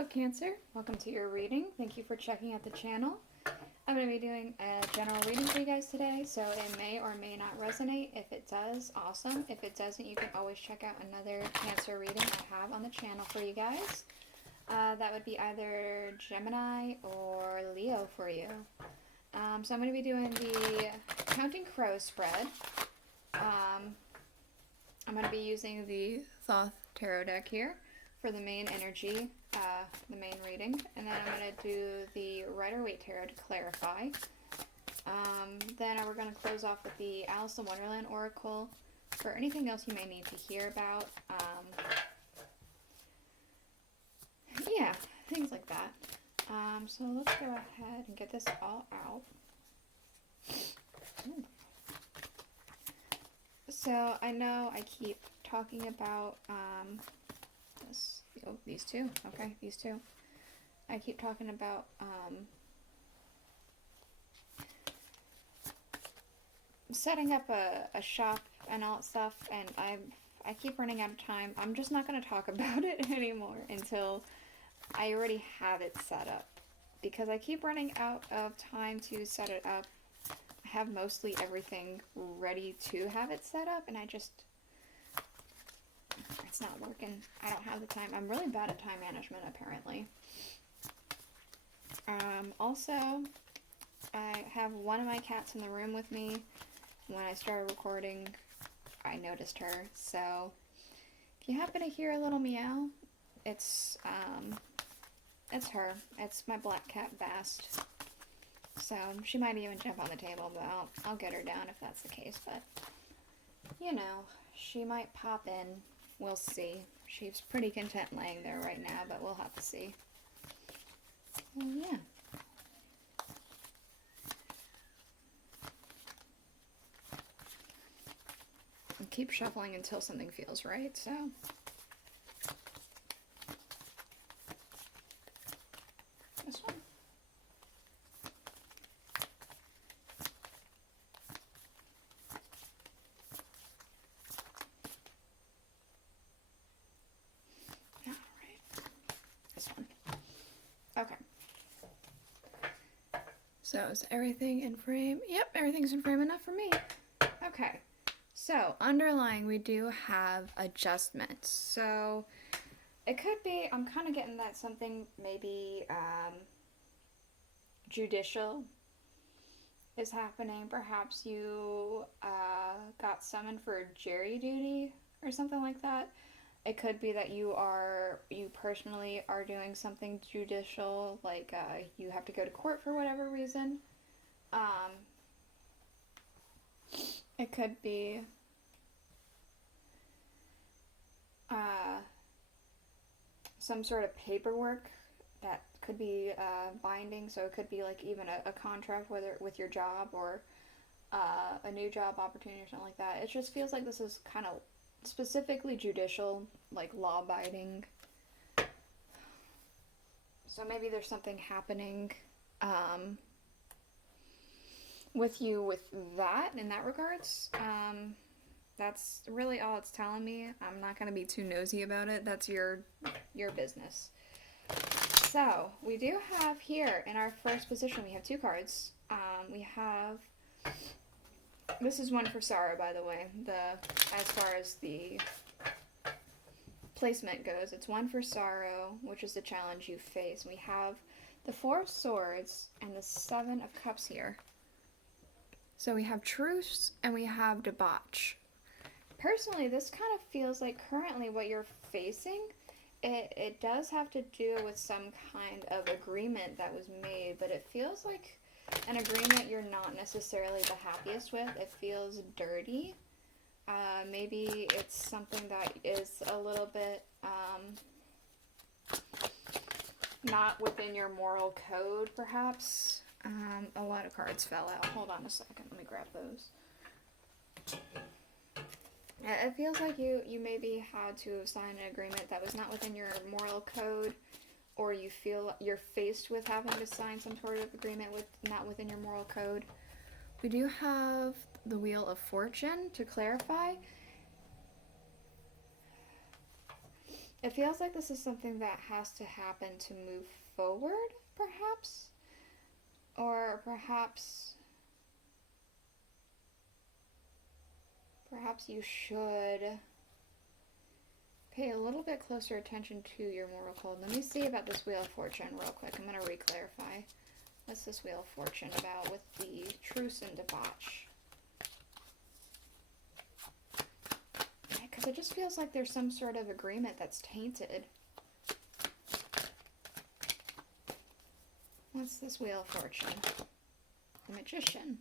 Hello Cancer, welcome to your reading. Thank you for checking out the channel. I'm going to be doing a general reading for you guys today, so it may or may not resonate. If it does, awesome. If it doesn't, you can always check out another Cancer reading I have on the channel for you guys. That would be either Gemini or Leo for you. So I'm going to be doing the Counting Crows spread. I'm going to be using the Thoth tarot deck here for the main energy, the main reading, and then I'm going to do the Rider-Waite tarot to clarify. Then we're going to close off with the Aleister Wonderland oracle for anything else you may need to hear about. Yeah, things like that. So let's go ahead and get this all out. Ooh. So I know I keep talking about these two. Okay, these two. I keep talking about setting up a shop and all that stuff, and I keep running out of time. I'm just not going to talk about it anymore until I already have it set up, because I keep running out of time to set it up. I have mostly everything ready to have it set up, and it's not working. I don't have the time. I'm really bad at time management, apparently. Also, I have one of my cats in the room with me. When I started recording, I noticed her. So, if you happen to hear a little meow, it's her. It's my black cat, Bast. So, she might even jump on the table, but I'll get her down if that's the case. But, you know, she might pop in. We'll see. She's pretty content laying there right now, but we'll have to see. Well, yeah. I'll keep shuffling until something feels right, so. This one. Okay. So is everything in frame? Yep, everything's in frame enough for me. Okay. So underlying, we do have adjustments. So it could be, I'm kind of getting that something maybe judicial is happening. Perhaps you got summoned for jury duty or something like that. It could be that you personally are doing something judicial, like you have to go to court for whatever reason. It could be some sort of paperwork that could be binding. So it could be like even a contract, whether with your job or a new job opportunity or something like that. It just feels like this is kind of specifically judicial, like law-abiding. So maybe there's something happening with you with that, in that regards. That's really all it's telling me. I'm not going to be too nosy about it. That's your business. So we do have here in our first position, we have two cards. We have... This is one for Sarah, by the way, as far as the placement goes. It's one for sorrow, which is the challenge you face. We have the Four of Swords and the Seven of Cups here. So we have Truce and we have Debauch. Personally, this kind of feels like currently what you're facing, it does have to do with some kind of agreement that was made, but it feels like an agreement you're not necessarily the happiest with. It feels dirty. Maybe it's something that is a little bit not within your moral code, perhaps. A lot of cards fell out. Hold on a second. Let me grab those. It feels like you maybe had to sign an agreement that was not within your moral code, or you feel you're faced with having to sign some sort of agreement not within your moral code. We do have the Wheel of Fortune to clarify. It feels like this is something that has to happen to move forward, perhaps? Or perhaps you should pay a little bit closer attention to your moral code. Let me see about this Wheel of Fortune real quick. I'm going to re-clarify. What's this Wheel of Fortune about with the truce and debauch? Because it just feels like there's some sort of agreement that's tainted. What's this Wheel of Fortune? The Magician.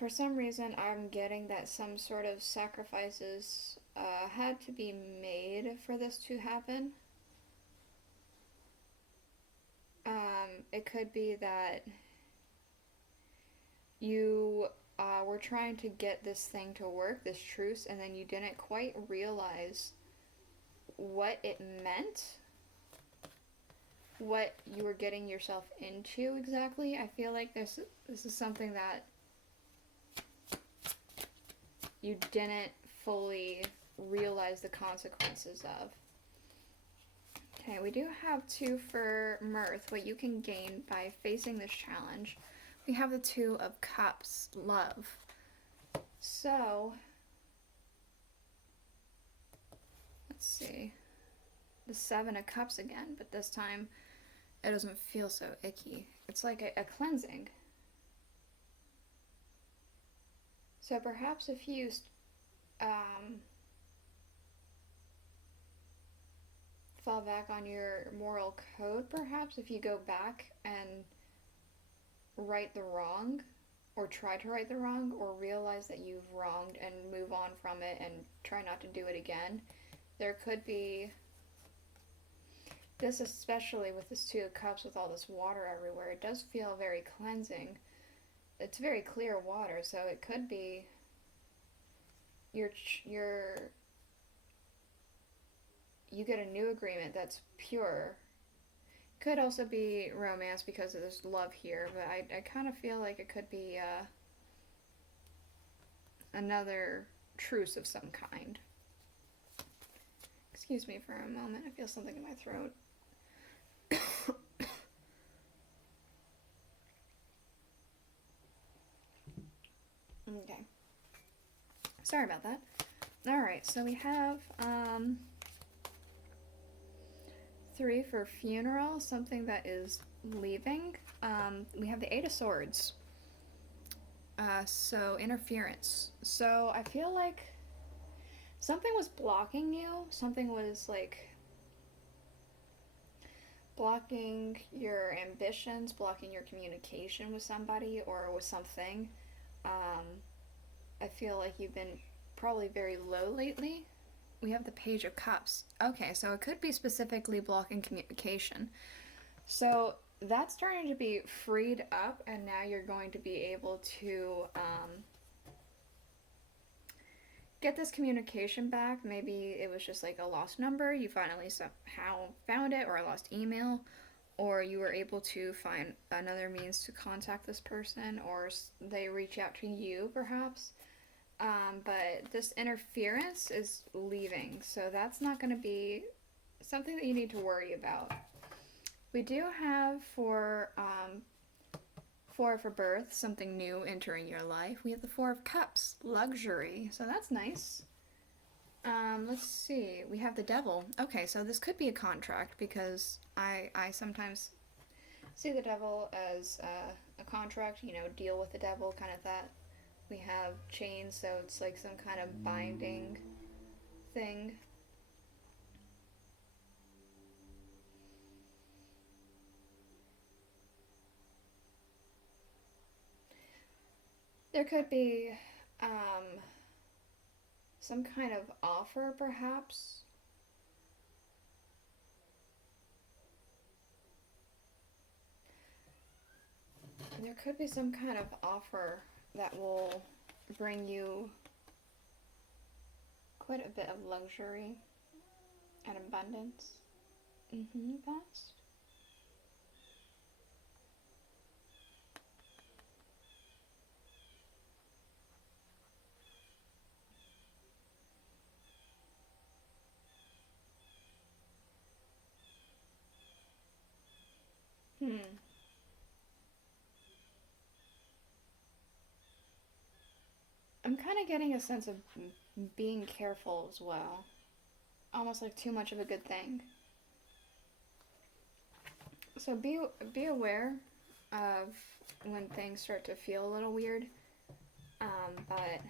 For some reason, I'm getting that some sort of sacrifices had to be made for this to happen. It could be that you were trying to get this thing to work, this truce, and then you didn't quite realize what it meant, what you were getting yourself into exactly. I feel like this is something that you didn't fully realize the consequences of. Okay, we do have 2 for mirth, what you can gain by facing this challenge. We have the 2 of Cups, love. So, let's see. The 7 of Cups again, but this time it doesn't feel so icky. It's like a cleansing. So perhaps if you fall back on your moral code, perhaps if you go back and right the wrong, or try to right the wrong, or realize that you've wronged and move on from it and try not to do it again, there could be this, especially with this 2 of Cups with all this water everywhere. It does feel very cleansing. It's very clear water, so it could be you get a new agreement that's pure. Could also be romance because there's love here, but I kind of feel like it could be another truce of some kind. Excuse me for a moment, I feel something in my throat. Okay. Sorry about that. Alright, so we have 3 for funeral, something that is leaving. We have the 8 of Swords. So interference. So I feel like something was blocking you. Something was like blocking your ambitions, blocking your communication with somebody or with something. I feel like you've been probably very low lately. We have the Page of Cups. Okay, so it could be specifically blocking communication. So that's starting to be freed up, and now you're going to be able to get this communication back. Maybe it was just like a lost number, you finally somehow found it, or a lost email, or you were able to find another means to contact this person, or they reach out to you perhaps. But this interference is leaving, so that's not going to be something that you need to worry about. We do have for birth, something new entering your life. We have the 4 of Cups, luxury, so that's nice. Let's see, we have the Devil. Okay, so this could be a contract, because I sometimes see the Devil as a contract, you know, deal with the devil, kind of that. We have chains, so it's like some kind of binding thing. There could be some kind of offer, perhaps. There could be some kind of offer that will bring you quite a bit of luxury and abundance. Best. Hmm. I'm kind of getting a sense of being careful as well. Almost like too much of a good thing. So be aware of when things start to feel a little weird. But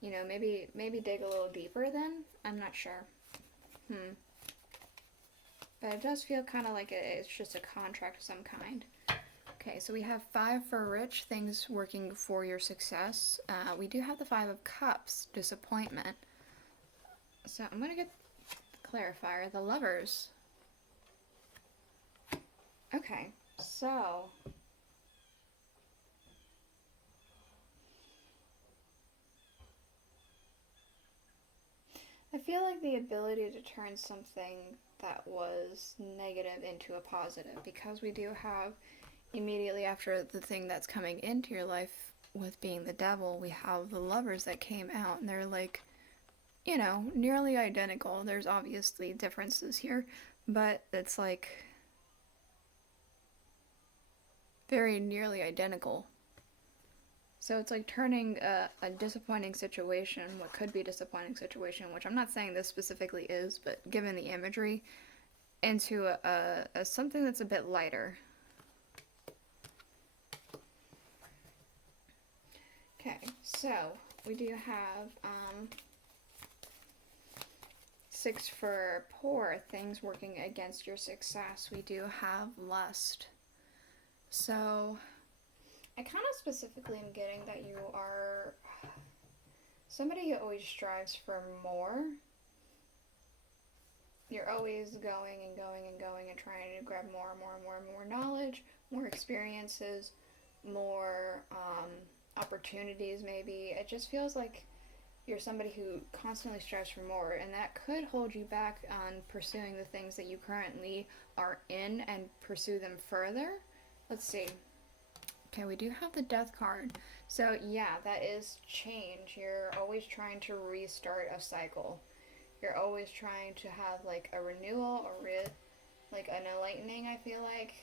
you know, maybe dig a little deeper then. I'm not sure. Hmm. But it does feel kind of like it's just a contract of some kind. Okay, so we have 5 for rich, things working for your success. We do have the 5 of cups, disappointment. So I'm going to get the clarifier, the lovers. Okay, so I feel like the ability to turn something that was negative into a positive, because we do have immediately after the thing that's coming into your life with being the devil, we have the lovers that came out, and they're like, you know, nearly identical. There's obviously differences here, but it's like very nearly identical. So it's like turning a disappointing situation, what could be a disappointing situation, which I'm not saying this specifically is, but given the imagery, into a something that's a bit lighter. Okay, so we do have 6 for poor, things working against your success. We do have lust. So I kind of specifically am getting that you are somebody who always strives for more. You're always going and going and going and trying to grab more and more and more and more knowledge, more experiences, more opportunities maybe. It just feels like you're somebody who constantly strives for more, and that could hold you back on pursuing the things that you currently are in and pursue them further. Let's see. Okay, we do have the death card. So yeah, that is change. You're always trying to restart a cycle. You're always trying to have like a renewal or like an enlightening, I feel like.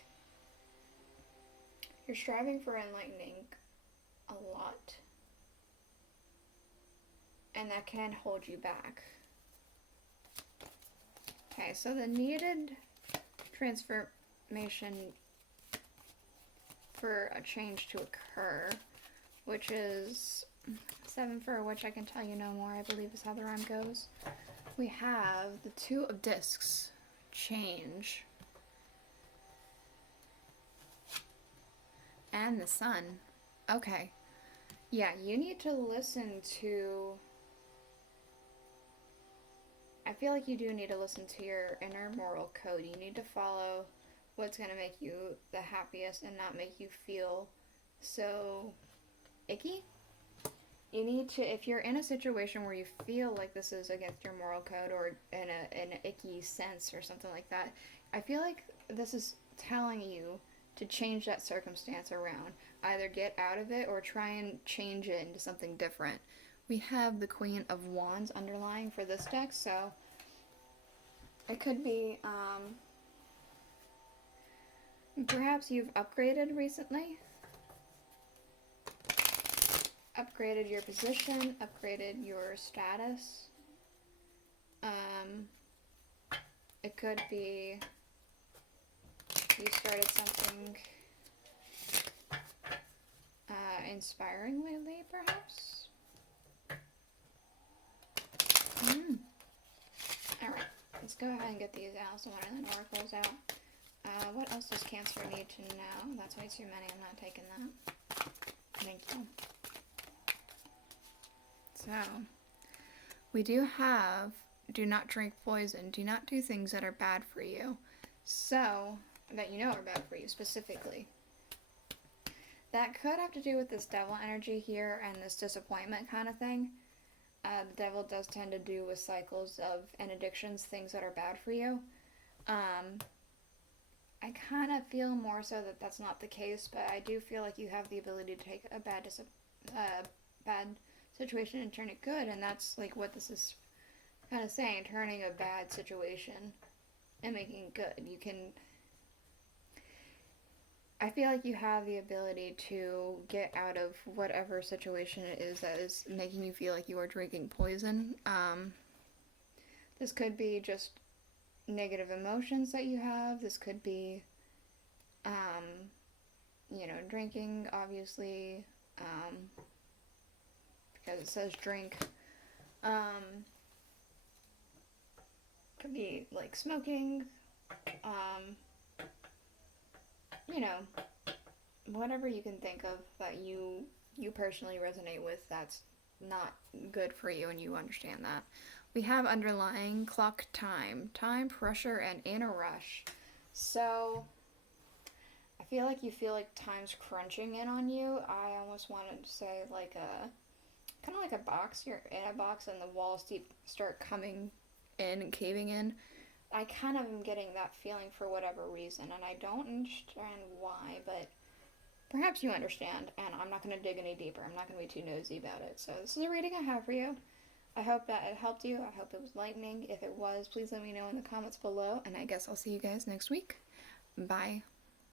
You're striving for enlightening a lot. And that can hold you back. Okay, so the needed transformation for a change to occur, which is 7 for which I can tell you no more, I believe is how the rhyme goes. We have the 2 of discs, change, and the sun. Okay, yeah, you need to listen to, I feel like you do need to listen to your inner moral code. You need to follow what's going to make you the happiest and not make you feel so icky. You need to, if you're in a situation where you feel like this is against your moral code or in an icky sense or something like that, I feel like this is telling you to change that circumstance around. Either get out of it or try and change it into something different. We have the Queen of Wands underlying for this deck, so it could be, perhaps you've upgraded recently. Upgraded your position, upgraded your status. It could be you started something inspiring lately, perhaps? Alright, let's go ahead and get these out so one of the oracles out. What else does Cancer need to know? That's way too many, I'm not taking that. Thank you. So, we do have, do not drink poison, do not do things that are bad for you. So, that you know are bad for you specifically. That could have to do with this devil energy here and this disappointment kind of thing. The devil does tend to do with cycles of and addictions, things that are bad for you. I kind of feel more so that that's not the case, but I do feel like you have the ability to take a bad situation and turn it good, and that's like what this is kind of saying, turning a bad situation and making it good. You can I feel like you have the ability to get out of whatever situation it is that is making you feel like you are drinking poison. This could be just negative emotions that you have. This could be, drinking, obviously, because it says drink. Could be like smoking, whatever you can think of that you personally resonate with that's not good for you and you understand that. We have underlying clock time, pressure, and in a rush. So I feel like time's crunching in on you. I almost wanted to say like a kind of like a box. You're in a box and the walls start coming in and caving in. I kind of am getting that feeling for whatever reason, and I don't understand why, but perhaps you understand, and I'm not going to dig any deeper. I'm not going to be too nosy about it. So this is a reading I have for you. I hope that it helped you. I hope it was lightning. If it was, please let me know in the comments below, and I guess I'll see you guys next week. Bye.